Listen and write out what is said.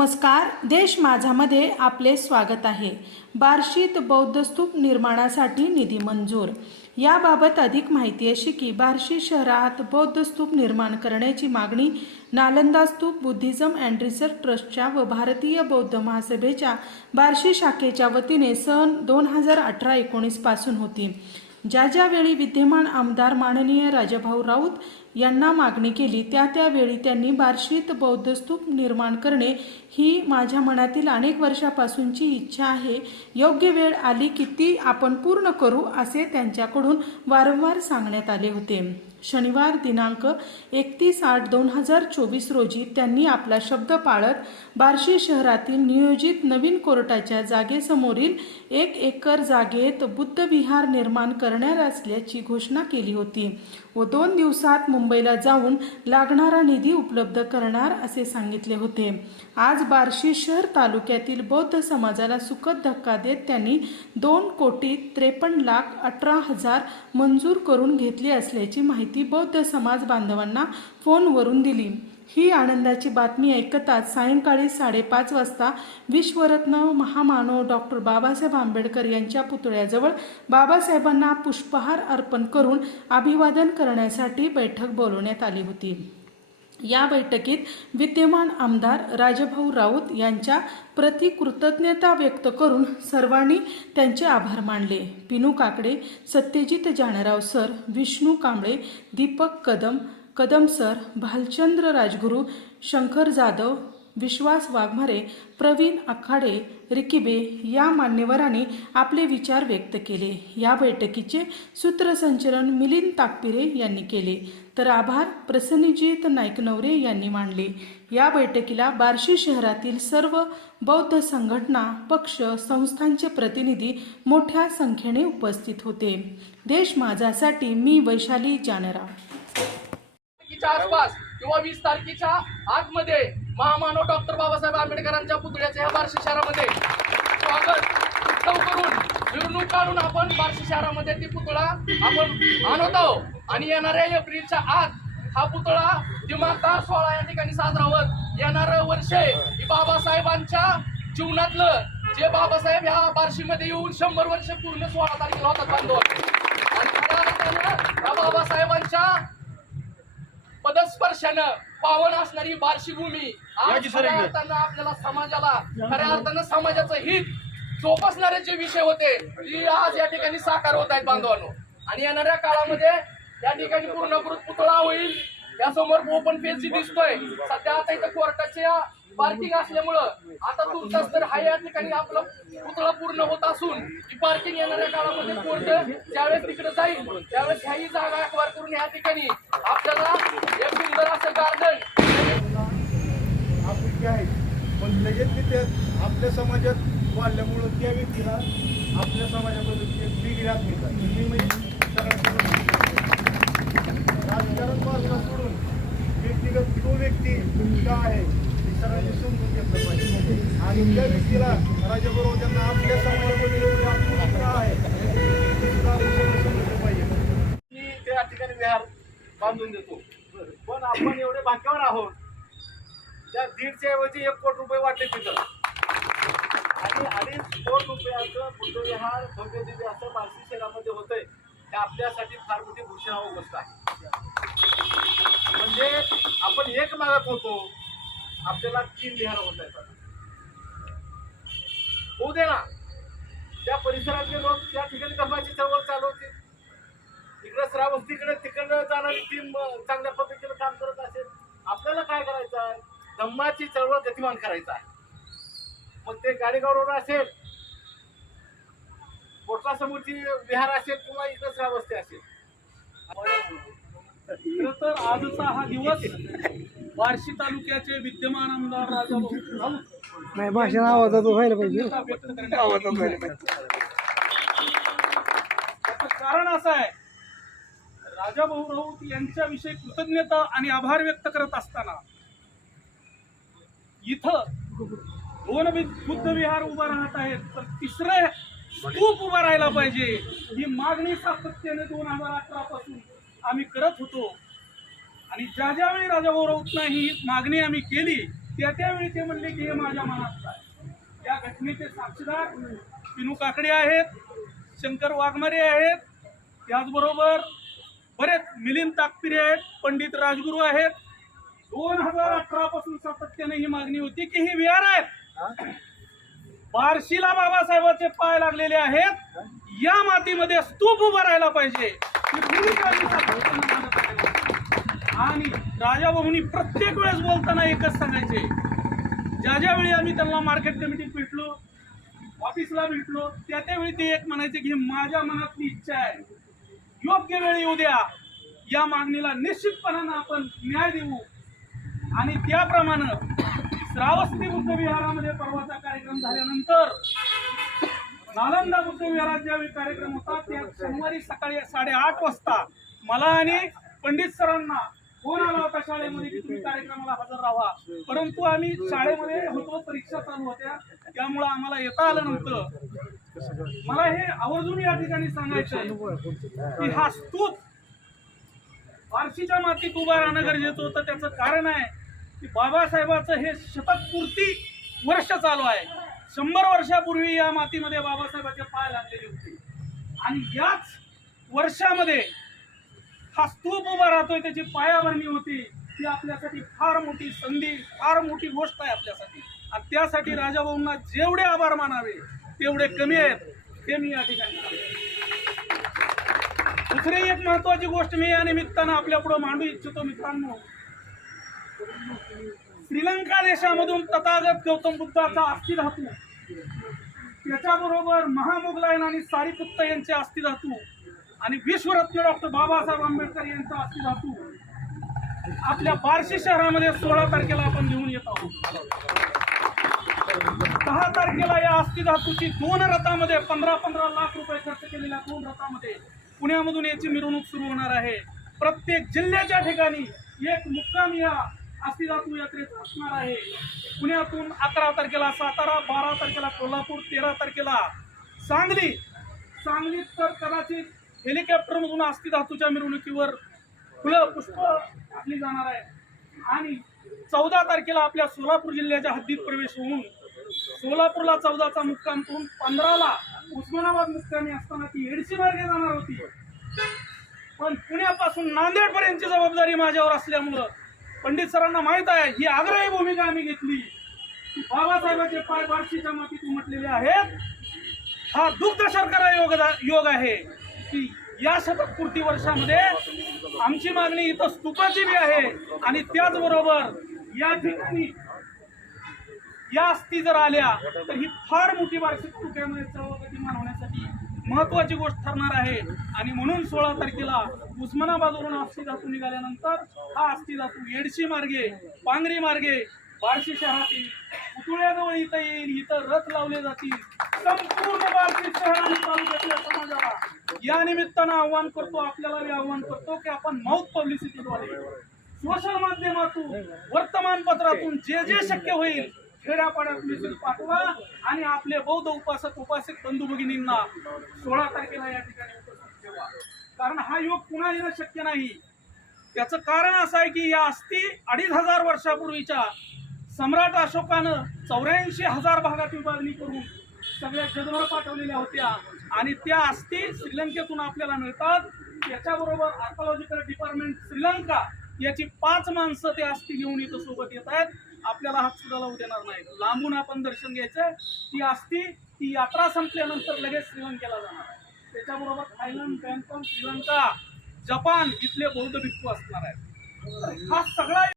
नमस्कार देश माझामध्ये आपले स्वागत आहे. बार्शीत बौद्ध स्तूप निर्माणासाठी निधी मंजूर. याबाबत अधिक माहिती अशी की बार्शी शहरात बौद्ध स्तूप निर्माण करण्याची मागणी नालंदा स्तूप बुद्धिझम अँड रिसर्च ट्रस्टच्या व भारतीय बौद्ध महासभेच्या बार्शी शाखेच्या वतीने सन दोन हजार अठरा एकोणीसपासून होती. ज्या ज्यावेळी विद्यमान आमदार माननीय राजाभाऊ राऊत यांना मागणी केली त्या त्यावेळी त्यांनी बार्शीत बौद्ध स्तूप निर्माण करणे ही माझ्या मनातील अनेक वर्षापासूनची इच्छा आहे. योग्य वेळ आली की ती आपण पूर्ण करू असे त्यांच्याकडून वारंवार सांगण्यात आले होते. शनिवार दिनांक एकतीस आठ दोन हजार चोवीस रोजी त्यांनी आपला शब्द पाळत बार्शी शहरातील नियोजित नवीन कोर्टाच्या जागेसमोरील एक एकर जागेत बुद्ध विहार निर्माण करणार असल्याची घोषणा केली होती. व दोन दिवसात मुंबईला जाऊन लागणारा निधी उपलब्ध करणार असे सांगितले होते. आज बार्शी शहर तालुक्यातील बौद्ध समाजाला सुखद धक्का देत त्यांनी दोन कोटी त्रेपन्न लाख अठरा हजार मंजूर करून घेतली असल्याची माहिती बौद्ध समाज बांधवांना फोनवरून दिली. ही आनंदाची बातमी ऐकताच सायंकाळी साडेपाच वाजता विश्वरत्न महामानव डॉक्टर बाबासाहेब आंबेडकर यांच्या पुतळ्याजवळ बाबासाहेबांना पुष्पहार अर्पण करून अभिवादन करण्यासाठी बैठक बोलवण्यात आली होती. या बैठकीत विद्यमान आमदार राजभाऊ राऊत यांच्या प्रति कृतज्ञता व्यक्त करून सर्वांनी त्यांचे आभार मानले. पिनू काकडे सत्यजित जानराव सर विष्णू कांबळे दीपक कदम कदम सर भालचंद्र राजगुरू शंकर जाधव विश्वास वाघमारे प्रवीण आखाडे रिकिबे या मान्यवरांनी आपले विचार व्यक्त केले. या बैठकीचे सूत्रसंचलन मिलिंद ताकपिरे यांनी केले. तर आभार प्रसन्नजीत नाईकनवरे यांनी मांडले. या बैठकीला बार्शी शहरातील सर्व बौद्ध संघटना पक्ष संस्थांचे प्रतिनिधी मोठ्या संख्येने उपस्थित होते. देश माझासाठी मी वैशाली जानरा. आसपास किंवा वीस तारखेच्या आतमध्ये महामानव डॉक्टर बाबासाहेब आंबेडकरांच्या पुतळ्याचे ह्या बार्शी शहरामध्ये स्वागत. उत्सव करून मिरवणूक काढून आपण बार्शी शहरामध्ये ती पुतळा आपण आणत आहोत. आणि येणाऱ्या एप्रिलच्या आत हा पुतळा दिमागदार सोहळा या ठिकाणी साजरा होत येणारं वर्ष ही बाबासाहेबांच्या जीवनातलं जे बाबासाहेब ह्या बार्शीमध्ये येऊन शंभर वर्ष पूर्ण सोळा तारखेला होतात बांधव आणि त्या बाबासाहेबांच्या पदस्पर्शानं पावन असणारी बार्शी भूमी आज खऱ्या अर्थानं आपल्याला समाजाला खऱ्या अर्थानं समाजाचं हित जोपासणारे जे विषय होते ती आज या ठिकाणी साकार होत आहेत बांधवांनो. आणि येणाऱ्या काळामध्ये या ठिकाणी पूर्णकृत पुतळा होईल. त्यासमोर ओपन पेज जी दिसतोय सध्या आता इथं कोर्टाच्या पार्किंग असल्यामुळं आता तुमचा तर हा या ठिकाणी आपला पुतळा पूर्ण होत असून ही पार्किंग येणाऱ्या काळामध्ये कोर्ट ज्यावेळेस तिकडे जाईल त्यावेळेस ह्याही जागा अखबार करून या ठिकाणी आपल्याला एक सुंदर असं गार्डन आपुलकी आहे. पण लगेच तिथे आपल्या समाजात वाढल्यामुळं त्या व्यक्तीला आपल्या समाजामध्ये एक वेगळी आत्मीयता म्हणजे राजकारण बाजूला सोडून व्यक्तिगत तो व्यक्ती का आहे? हे समजून घेतलं पाहिजे आणि त्या व्यक्तीला राजाबरोबर त्यांना आपल्या समाजाबद्दल आहे समजलं पाहिजे मी त्या ठिकाणी विहार बांधून देतो. पण आपण एवढे भाग्यवान आहोत. त्या दीडच्या ऐवजी एक कोटी रुपये वाटले तिथं. आणि अडीच कोट रुपयाचं बुद्धविहार भव्य दिव्य असं बार्शी शहरामध्ये होतंय हे आपल्यासाठी फार मोठी भूषणाव गोष्ट आहे. म्हणजे आपण एक मागत होतो. आपल्याला तीन विहार होत आहेत होऊ दे ना. त्या परिसरातले लोक त्या ठिकाणी धर्माची चळवळ चालू होती. इकडे श्रावस्तीकडे तिकडे जाणारी टीम चांगल्या पद्धतीने काम करत असेल. आपल्याला काय करायचं आहे? धम्माची चळवळ गतिमान करायचं आहे. मग ते गाडीगाडवर असेल कोटला समोरची विहार असेल किंवा इकडे श्रावस्ती असेल. तर आजचा हा दिवस बार्शी तालुक्याचे विद्यमान आमदार राऊत नाही भाषण आवाजात व्हायला पाहिजे. कारण असं आहे राजाभाऊ राऊत यांच्याविषयी कृतज्ञता आणि आभार व्यक्त करत असताना इथं दोन बुद्ध विहार उभं राहत आहेत तर तिसरं स्तूप उभं राहायला पाहिजे. ही मागणी सातत्याने दोन हजार अठरा पासून आम्ही करत होतो. आणि ज्या ज्यावेळी राजाभाऊ राऊतनं ही मागणी आम्ही केली त्या त्यावेळी ते म्हणले की हे माझ्या मनात आहे. या घटनेचे साक्षीदार पिनू काकडे आहेत शंकर वाघमारे आहेत त्याचबरोबर बरेच मिलिंद ताकपिरे आहेत पंडित राजगुरू आहेत. दोन हजार अठरा पासून सातत्याने ही मागणी होती की ही विहार आहेत. बार्शीला बाबासाहेबांचे पाय लागलेले आहेत. या मातीमध्ये स्तूप उभा राहायला पाहिजे. आणि राजाभाऊनी प्रत्येक वेळेस बोलताना एकच सांगायचे. ज्या ज्या वेळी आम्ही त्यांना मार्केट कमिटीत भेटलो ऑफिसला भेटलो त्या त्यावेळी ते एक म्हणायचे की माझ्या मनातली इच्छा आहे. योग्य वेळ येऊ द्या या मागणीला निश्चितपणानं आपण न्याय देऊ. आणि त्याप्रमाणे श्रावस्ती बुद्धविहारामध्ये पर्वाचा परवाचा कार्यक्रम झाल्यानंतर नालंदा बुद्धविहारात ज्या कार्यक्रम होता त्या शनिवारी सकाळी साडेआठ वाजता मला आणि पंडित सरांना फोन आला होता शाळेमध्ये की तुम्ही कार्यक्रमाला हजर राहा. परंतु आम्ही शाळेमध्ये होतो परीक्षा चालू होत्या. त्यामुळं आम्हाला येता आलं नव्हतं. मला हे आवर्जून या ठिकाणी सांगायचं की हा स्तूप फारशीच्या मातीत उभा राहणं गरजेचं होतं. त्याचं कारण आहे की बाबासाहेबाचं हे शतकपूर्ती वर्ष चालू आहे. शंभर वर्षापूर्वी या मातीमध्ये बाबासाहेबांचे पाय लागलेले होते. आणि याच वर्षामध्ये हा स्तूप उभा राहतोय त्याची पायाभरणी होती. ती आपल्यासाठी फार मोठी संधी फार मोठी गोष्ट आहे आपल्यासाठी. आणि त्यासाठी राजाभाऊंना जेवढे आभार मानावे तेवढे कमी आहेत हे मी या ठिकाणी दुसरी एक महत्वाची गोष्ट मी या निमित्तानं आपल्या पुढे मांडू इच्छितो मित्रांनो. श्रीलंका देशामधून तथागत गौतम बुद्धाचा अस्थि धातू. त्याच्याबरोबर महामोगलायन आणि सारीपुत्त यांचे अस्थि धातू. आणि विश्वरत्न डॉक्टर बाबासाहेब आंबेडकर यांचा अस्थि धातू आपल्या बार्शी शहरामध्ये सोळा तारखेला आपण घेऊन येत आहोत. दहा तारखेला या अस्थि धातूची दोन रथामध्ये पंधरा पंधरा लाख रुपये खर्च केलेल्या दोन रथामध्ये पुण्यामधून याची मिरवणूक सुरू होणार आहे. प्रत्येक जिल्ह्याच्या ठिकाणी एक मुक्काम या अस्थि धातू असणार आहे. पुण्यातून अकरा तारखेला सातारा बारा तारखेला कोल्हापूर तेरा तारखेला सांगली. सांगलीत तर कदाचित हेलिकॉप्टरमधून अस्थि धातूच्या मिरवणुकीवर फुलं पुष्प टाकली जाणार आहे. आणि चौदा तारखेला आपल्या सोलापूर जिल्ह्याच्या हद्दीत प्रवेश होऊन सोलापूरला चौदाचा मुक्काम करून पंधराला उस्मानाबाद मुक्कामी असताना ती एडशी मार्गे जाणार होती. पण पुण्यापासून नांदेडपर्यंतची जबाबदारी माझ्यावर असल्यामुळं पंडित सरांना माहीत आहे ही आग्रही भूमिका आम्ही घेतली. की बाबासाहेबांचे पाय बार्शीच्या मातीत उमटलेले आहेत. हा दुग्ध सरकार योग योग आहे. या शतकपूर्ती वर्षामध्ये आमची मागणी इथं स्तूपाची बी आहे. आणि त्याचबरोबर या ठिकाणी या अस्थी जर आल्या तर ही फार मोठी वार्षिक कृपयामध्ये चळवळगतिमान होण्यासाठी महत्वाची गोष्ट ठरणार आहे. आणि म्हणून सोळा तारखेला उस्मानाबादवरून अस्थी धातू निघाल्यानंतर हा अस्थी धातू येडशी मार्गे पांगरी मार्गे बार्शी शहरातील पुतुळ्याजवळ इथं येईल. इथं रथ लावले जातील. संपूर्ण बार्शी शहर आणि तालुक्यातल्या समाजाला या निमित्तानं आव्हान करतो आपल्याला आव्हान करतो की आपण माउथ पब्लिसिटीद्वारे सोशल माध्यमातून वर्तमानपत्रातून जे जे शक्य होईल खेड्यापाड्यात मेसेज पाठवा आणि आपले बौद्ध उपासक उपासक बंधू भगिनींना सोळा तारखेला या ठिकाणी उपस्थित ठेवा. कारण हा योग पुन्हा येणं शक्य नाही? त्याचं कारण असं आहे की या अस्थी अडीच हजार वर्षापूर्वीच्या सम्राट अशोकानं चौऱ्याऐंशी हजार भागात विभागणी करून सगळ्या जगभर पाठवलेल्या होत्या. आणि त्या अस्थी श्रीलंकेतून आपल्याला मिळतात. याच्याबरोबर आर्कॉलॉजिकल डिपार्टमेंट श्रीलंका याची पाच माणसं ते अस्थी घेऊन इथं सोबत येत आहेत. आपल्याला हात सुद्धा लावू देणार नाही लांबून आपण दर्शन घ्यायचं ती अस्थी ती यात्रा संपल्यानंतर लगेच श्रीलंकेला जाणार आहे. त्याच्याबरोबर थायलंड बँकॉक श्रीलंका जपान इथले बौद्ध भिक्खू असणार आहेत. हा सगळा